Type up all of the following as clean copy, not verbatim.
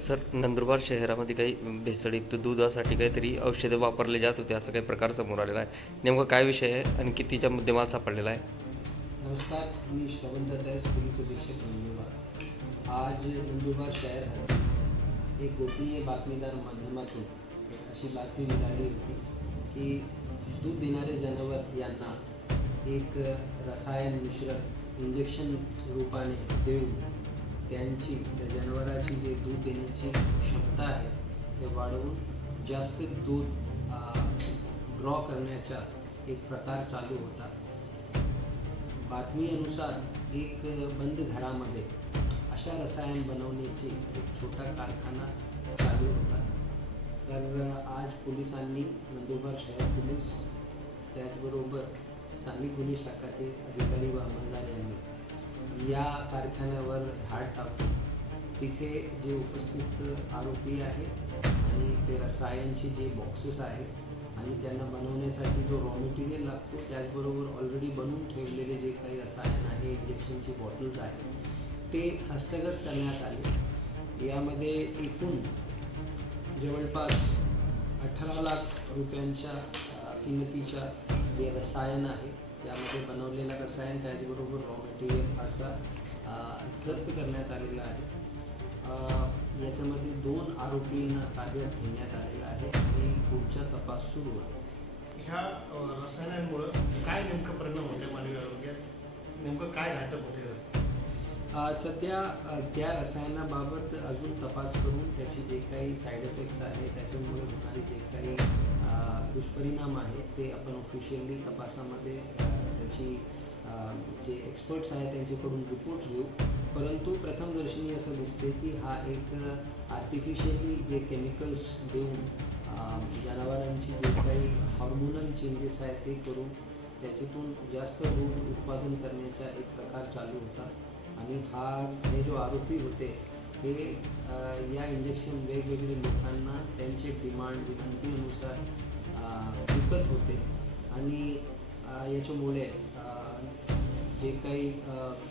Sir, Nandurbar शहरामध्ये काही भेसळयुक्त दुधासाठी काहीतरी औषधं वापरले जात होते, असं काही प्रकार समोर आलेला आहे. नेमका काय विषय आहे आणि कितीचा मुद्देमाल सापडलेला आहे? नमस्कार, मी श्रवण दत्तायस, पोलीस अधीक्षक नंदुरबार. आज नंदुरबार शहर हद्दीत एक गोपनीय बातमीदार माध्यमातून एक अशी बातमी मिळाली होती की दूध देणारे जनावर यांना एक रसायन मिश्रण इंजेक्शन रूपाने देऊन त्या जनावराची जे दूध देण्याची क्षमता आहे ते वाढवून जास्त दूध ड्रॉ करण्याचा एक प्रकार चालू होता. बातमीनुसार एक बंद घरामध्ये अशा रसायन बनवण्याची एक छोटा कारखाना चालू होता. तर आज पोलिसांनी, नंदुरबार शहर पोलीस त्याचबरोबर स्थानिक गुन्हे शाखाचे अधिकारी व अंमलदार यांनी या कारखान्यावर धाड टाकून तिथे जे उपस्थित आरोपी आहे आणि ते रसायनचे जे बॉक्सेस आहेत आणि त्यांना बनवण्यासाठी जो रॉ मटेरियल लागतो, त्याचबरोबर ऑलरेडी बनवून ठेवलेले जे काही रसायन आहे, इंजेक्शनची बॉटल्स आहेत, ते हस्तगत करण्यात आले. यामध्ये एकूण जवळपास 18 लाख रुपयांच्या किमतीच्या जे रसायन आहे, त्यामध्ये बनवलेलं रसायन त्याचबरोबर रॉ मटेरियल असा जप्त करण्यात आलेला आहे. याच्यामध्ये 2 आरोपींना ताब्यात घेण्यात आलेला आहे आणि पुढचा तपास सुरू आहे. ह्या रसायनांमुळं काय नेमकं परिणाम होते मानवी आरोग्यात? नेमकं काय घातक होते? सध्या त्या रसायनाबाबत अजून तपास करून त्याचे जे काही साईड इफेक्ट्स आहे, त्याच्यामुळे होणारे जे काही दुष्परिणाम आहे ते आपण ऑफिशियली तपासामध्ये त्याची जे एक्सपर्ट्स आहेत त्यांच्याकडून रिपोर्ट्स घेऊ. परंतु प्रथमदर्शनी असं दिसते की हा एक आर्टिफिशियली जे केमिकल्स देऊन जनावरांची जे काही हॉर्मोनल चेंजेस आहेत ते करून त्याच्यातून जास्त दूध उत्पादन करण्याचा एक प्रकार चालू होता. आणि हे जो आरोपी होते हे या इंजेक्शन वेगवेगळे लोकांना त्यांचे डिमांड विनंतीनुसार विकत होते. आणि याच्यामुळे जे काही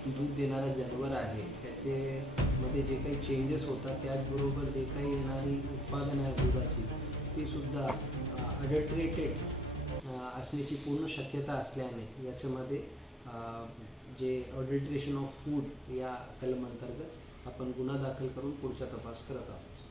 दूध देणारा जनावर आहे त्याच्यामध्ये जे काही चेंजेस होतात, त्याचबरोबर जे काही येणारी उत्पादन आहे दुधाची, ती सुद्धा अडल्ट्रेटेड असण्याची पूर्ण शक्यता असल्याने याच्यामध्ये जे अडल्ट्रेशन ऑफ फूड या कलम अंतर्गत आपण गुन्हा दाखल करून पुढचा तपास करत आहोत.